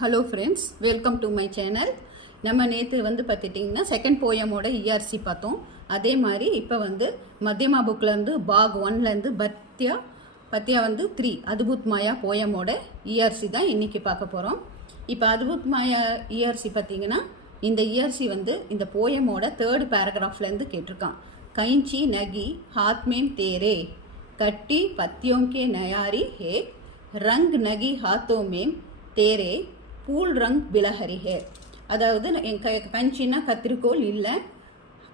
Hello friends, welcome to my channel. நம்ம நேற்று பார்த்துட்டிங்கன்னா செகண்ட் போயமோட இஆர்சி பார்த்தோம். அதே மாதிரி இப்போ மத்தியமா புக்லேருந்து பாக் 1லேருந்து பத்தியா 3 அத்புத் மாயா போயமோட இஆர்சி தான் இன்றைக்கி பார்க்க போகிறோம். இப்போ அத்புத் மாயா இஆர்சி பார்த்திங்கன்னா இந்த இஆர்சி இந்த போயமோட 3rd பேராகிராஃப்லேருந்து கேட்டிருக்கான். கைஞ்சி நகி ஹாத்மேம் தேரே கட்டி பத்தியோம் கே நயாரி ஹே ரங் நகி ஹாத்தோமேம் தேரே பூல் ரங் பிலஹரி ஹே. அதாவது என் கஞ்சின்னா கத்திரிக்கோள் இல்லை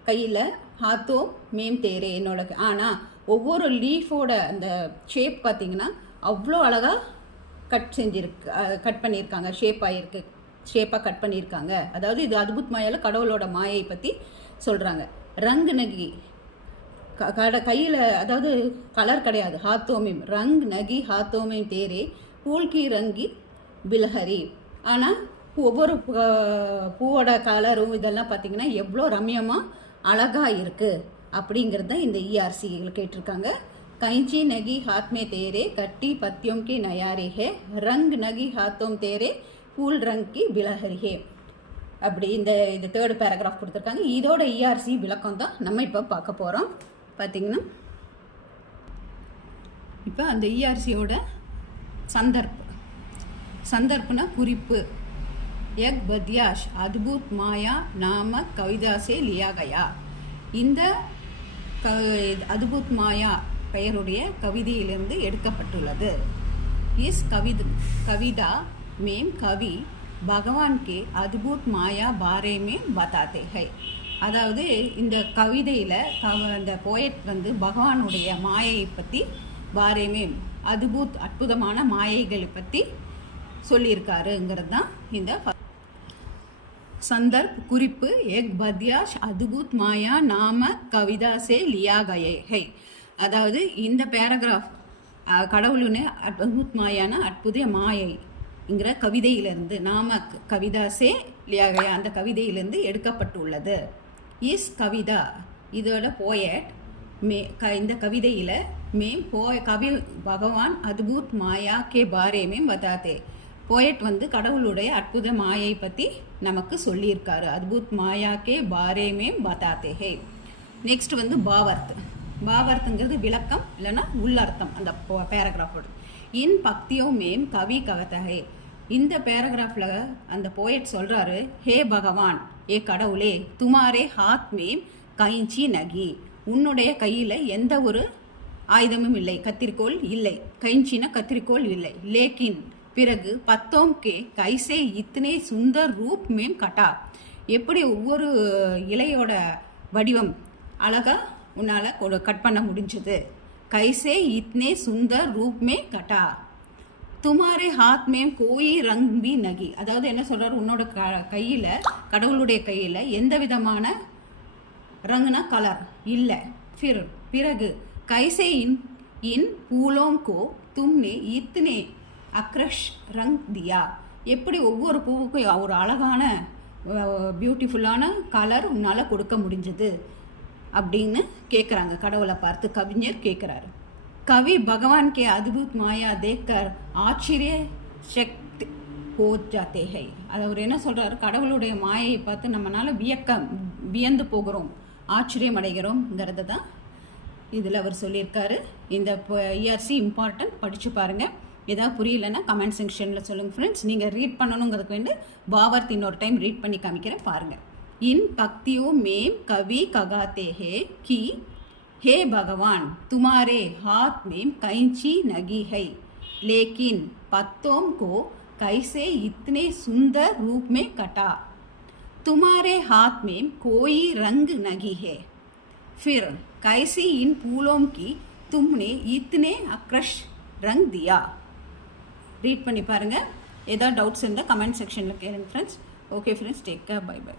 கையில், ஹாத்தோ மேம் தேரே என்னோட. ஆனால் ஒவ்வொரு லீஃபோட அந்த ஷேப் பார்த்திங்கன்னா அவ்வளோ அழகாக கட் பண்ணியிருக்காங்க, ஷேப்பாக கட் பண்ணியிருக்காங்க. அதாவது இது அத்புத் மாயாவில் கடவுளோட மாயை பற்றி சொல்கிறாங்க. ரங் நகி கையில், அதாவது கலர் கிடையாது, ஹாத்தோமேம் ரங் நகி ஹாத்தோமேம் தேரே பூல்கி ரங்கி பிலஹரி. ஆனால் ஒவ்வொரு பூவோட கலரும் இதெல்லாம் பார்த்திங்கன்னா எவ்வளோ ரம்யமாக அழகாக இருக்குது அப்படிங்கிறது இந்த இஆர்சிகள் கேட்டிருக்காங்க. கைஞ்சி நகி ஹாத்மே தேரே கட்டி பத்தியோம் கி நயாரி ஹே ரங் நகி ஹாத்தோம் தேரே பூல் ரங் கி பிலஹரி ஹே. அப்படி இந்த 3rd பேராகிராஃப் கொடுத்துருக்காங்க. இதோட இஆர்சி விளக்கம் தான் நம்ம இப்போ பார்க்க போகிறோம். பார்த்திங்கன்னா இப்போ அந்த இஆர்சியோட சந்தர்ப்பனா குறிப்பு. எக் பத்யாஷ் அத்புத் மாயா நாம கவிதா சே லியா கயா. இந்த அத்புத் மாயா பெயருடைய கவிதையிலிருந்து எடுக்கப்பட்டுள்ளது. இஸ் கவிதா மேம் கவி பகவான் கே அத்புத் மாயா பாரே மேம் பதாத்தே ஹை. அதாவது இந்த கவிதையில் அந்த போயட் பகவானுடைய மாயை பற்றி பாரே மேம் அத்புத் அற்புதமான மாயைகளை பற்றி சொல்லியிருக்காருங்கிறது தான் இந்த சந்தர்ப் குறிப்பு. எக் பத்யாஷ் அத்புத் மாயா நாம கவிதா சே லியா கயே ஹை. அதாவது இந்த பேராகிராஃப் கடவுளுன்னு அத்புத் மாயான அற்புத மாயைங்கிற கவிதையிலிருந்து, நாம கவிதா சே லியா கயா அந்த கவிதையிலிருந்து எடுக்கப்பட்டுள்ளது. இஸ் கவிதா இதோட போயட் இந்த கவிதையில் மேம் கவி பகவான் அத்புத் மாயா கே பாரே மேம் பதாத்தே. போயட் கடவுளுடைய அற்புத மாயை பற்றி நமக்கு சொல்லியிருக்காரு. அத்புத் மாயா கே பாரே மேம் பதாத்தே ஹே. நெக்ஸ்ட் பாவர்த்துங்கிறது விளக்கம் இல்லைன்னா உள்ளர்த்தம் அந்த பேராகிராஃபோட. இன் பக்தியோ மேம் கவி கவதஹே. இந்த பேராகிராஃபில் அந்த போயட் சொல்கிறாரு, ஹே பகவான், ஏ கடவுளே, துமாரே ஹாத் மேம் கைஞ்சி நகி. உன்னுடைய கையில் எந்த ஒரு ஆயுதமும் இல்லை, கத்திரிக்கோள் இல்லை, கைஞ்சினா கத்திரிக்கோள் இல்லை. லேக்கின் பிறகு பத்தோம் கே கைசே இத்தனை சுந்தர் ரூப் மேம் கட்டா. எப்படி ஒவ்வொரு இலையோட வடிவம் அழகாக உன்னால் கட் பண்ண முடிஞ்சது. கைசே இத்தனை சுந்தர் ரூப் மே கட்டா. துமாரே ஹாத் மேம் கோயி ரங் பி நகி. அதாவது என்ன சொல்கிறார், உன்னோட கையில், கடவுளுடைய கையில் எந்த விதமான ரங்குனா கலர் இல்லை. பிறகு கைசே இன் பூலோம் கோ தும்னே இத்தனே அக்ரஷ் ரங் தியா. எப்படி ஒவ்வொரு பூவுக்கும் ஒரு அழகான பியூட்டிஃபுல்லான கலர் உன்னால் கொடுக்க முடிஞ்சது அப்படின்னு கேட்குறாங்க. கடவுளை பார்த்து கவிஞர் கேட்குறாரு. கவி பகவான் கே அத்புத் மாயா தேக்கர் ஆச்சரிய சக்தி ஹோ ஜாத்தே ஹை. அது அவர் என்ன சொல்கிறாரு, கடவுளுடைய மாயை பார்த்து நம்மளால் வியந்து போகிறோம், ஆச்சரியம் அடைகிறோங்கிறது தான் இதில் அவர் சொல்லியிருக்காரு. இந்த இஆர்சி இம்பார்ட்டன்ட், படித்து பாருங்கள். ஏதாவது புரியலன்னா கமெண்ட் செக்ஷனில் சொல்லுங்கள் ஃப்ரெண்ட்ஸ். நீங்கள் ரீட் பண்ணணுங்கிறதுக்கு பாவர்த் இன்னொரு டைம் ரீட் பண்ணி காமிக்கிறேன் பாருங்கள். இன் பக்தியோ மேம் கவி ககாத்தே ஹே கி ஹே பகவான் துமாரே ஹாத் மேம் கைஞ்சி நகி ஹை லேக்கின் பத்தோம் கோ கைசே இத்தனை சுந்தர் ரூப் में कटा. तुम्हारे हाथ में कोई रंग नहीं है, फिर कैसी इन फूलों की तुमने इतने आकर्ष रंग दिया. ரீட் பண்ணி பாருங்கள். ஏதாவது டவுட்ஸ் இருந்தால் கமெண்ட் செக்ஷனில் கேளுங்க friends. Okay friends, take care, bye by.